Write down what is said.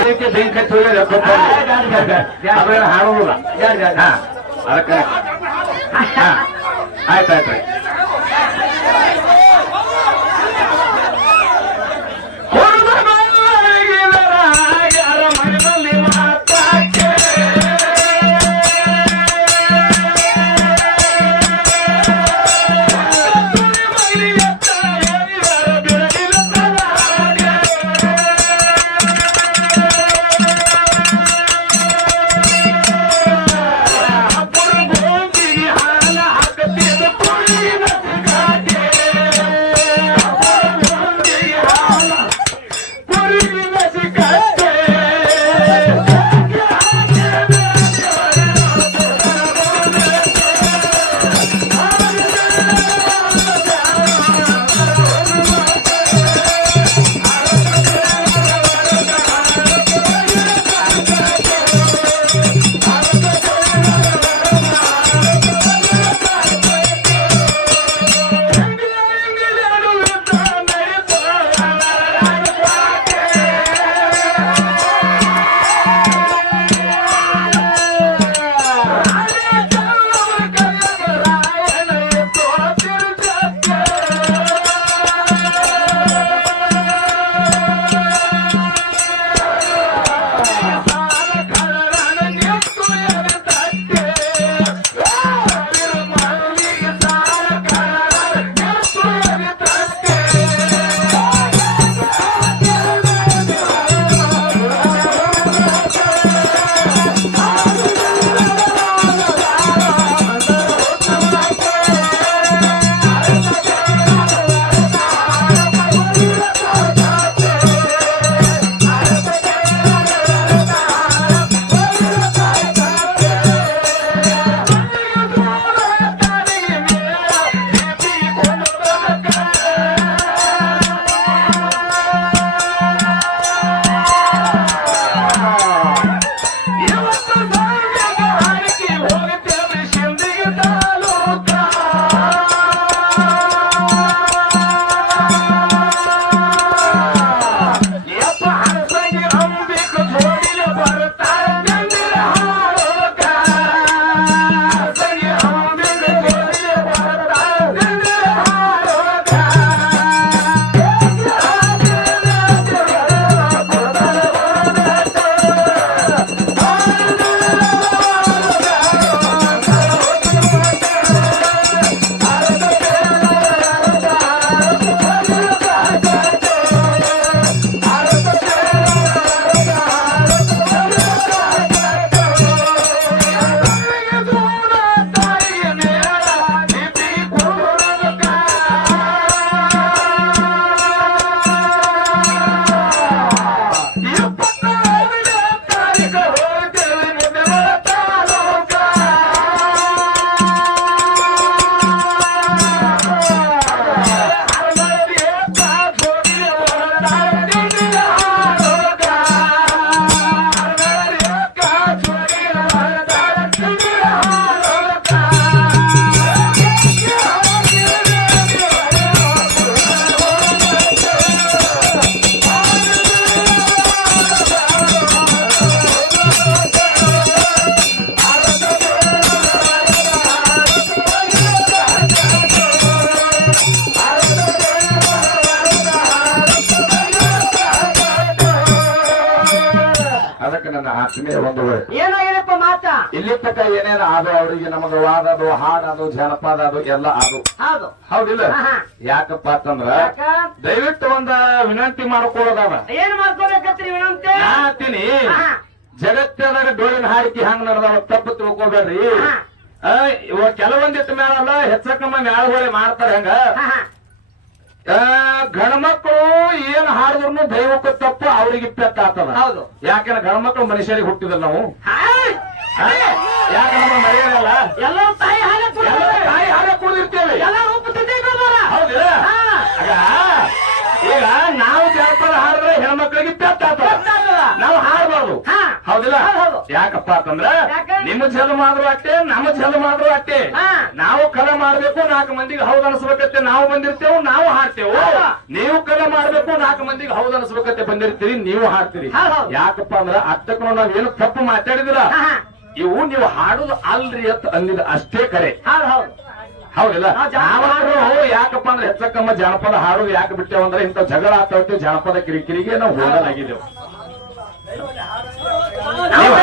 ಬೆಂಕಿ ಅದ್ರೇನು ಹಾಡುವುದಿಲ್ಲ ಅದಕ್ಕೆ ಆಯ್ತಾಯ್ತು ಏನಾಗಿದೆಪ್ಪ ಮಾತ ಇಲ್ಲಿ ತಕ್ಕ ಏನೇನು ಅದು ಅವರಿಗೆ ನಮಗ ವಾದದು ಹಾಡದು ಜನಪದ ಅದು ಎಲ್ಲ ಅದು ಹೌದು ಹೌದಿಲ್ಲ ಯಾಕಪ್ಪ ಅಂತಂದ್ರ ದಯವಿಟ್ಟು ಒಂದ ವಿನಂತಿ ಮಾಡ್ಕೊಳ್ಳೋದಾವ ಏನ್ ಮಾಡ್ಕೋಬೇಕತ್ರಿ ವಿನಂತಿ ಹಾಕ್ತೀನಿ ಜಗತ್ತದಾಗ ಡೋಳಿನ ಹಾರಿಕೆ ಹಂಗ ನಡೆದಾವ ತಪ್ಪು ತಿಳ್ಕೊಬೇಡ್ರಿ ಕೆಲವೊಂದಿಟ್ಟು ಮೇಳಲ್ಲ ಹೆಚ್ಚಕಮ್ಮ ಮೇಳಗಳು ಮಾಡ್ತಾರೆ ಹಂಗ ಗಣಮಕ್ಕಳು ಏನ್ ಹಾಡಿದ್ರು ದೈವಕ್ಕೂ ತಪ್ಪು ಅವ್ರಿಗೆ ಪೆಟ್ಟಾಗ್ತದ ಹೌದು ಯಾಕಂದ್ರೆ ಗಣಮಕ್ಕಳು ಮನುಷ್ಯರಿಗೆ ಹುಟ್ಟಿದಲ್ಲ ನಾವು ಯಾಕೆ ನಮ್ಮ ಮರೆಯಲ್ಲ ಎಲ್ಲರೂ ತಾಯಿ ಹಾಗೆ ಕುಡಿದಿರ್ತೇವೆ ಹೌದು ಈಗ ನಾವು ಜನಪದ ಹಾಡಿದ್ರೆ ಹೆಣ್ಮಕ್ಳಿಗೆ ಪೆಟ್ಟಾಗ್ತದ ನಾವು ಹಾಡಬಾರ್ದು ಹೌದಿಲ್ಲ ಯಾಕಪ್ಪ ಅಂತಂದ್ರ ಯಾಕ? ನಿಮ್ಮ ಜನ್ಮ ಆದ್ರೂ ಅಟ್ಟೆ ನಮ್ಮ ಜನ್ಮ ಆದ್ರೂ ಅಟ್ಟೆ ಹಾ. ನಾವು ಕಲ ಮಾಡ್ಬೇಕು 4 ಮಂದಿಗೆ ಹೌದ್ ಅನ್ಸ್ಬೇಕತ್ತೆ ನಾವು ಬಂದಿರ್ತೇವೆ ನಾವು ಹಾಡ್ತೇವೆ ಹೌದು. ನೀವು ಕಲ ಮಾಡ್ಬೇಕು 4 ಮಂದಿಗೆ ಹೌದ್ ಅನ್ಸ್ಬೇಕತ್ತೆ ಬಂದಿರ್ತೀರಿ ನೀವು ಹಾಡ್ತೀರಿ ಹೌದು, ಹೌದು. ಯಾಕಪ್ಪ ಅಂದ್ರ ಅಷ್ಟಕ್ಕೂ ನಾವೇನು ತಪ್ಪು ಮಾತಾಡಿದಿರ ಹಾ, ಹಾ. ಇವು ನೀವು ಹಾಡುದು ಅಲ್ರಿ ಅಂತ ಅಂದಿದ ಅಷ್ಟೇ ಕರೆ ಹೌದು ಹೌದು ಹೌದಿಲ್ಲ ನಾವು ಜಾನಪದ ನಾವಂತರೂ ಯಾಕಪ್ಪ ಅಂದ್ರೆ ಹೆಚ್ಚಕ್ಕಮ್ಮ ಜಾನಪದ ಹಾಡುದು ಯಾಕೆ ಬಿಟ್ಟೇವ ಅಂದ್ರೆ ಇಂಥ ಜಗಳ ಆಗ್ತಾವತ್ತೆ ಜಾನಪದ ಕಿರಿಕಿರಿಗೆ ನಾವು ಹೋಗಲಾಗಿದ್ದೇವೆ ನಾವು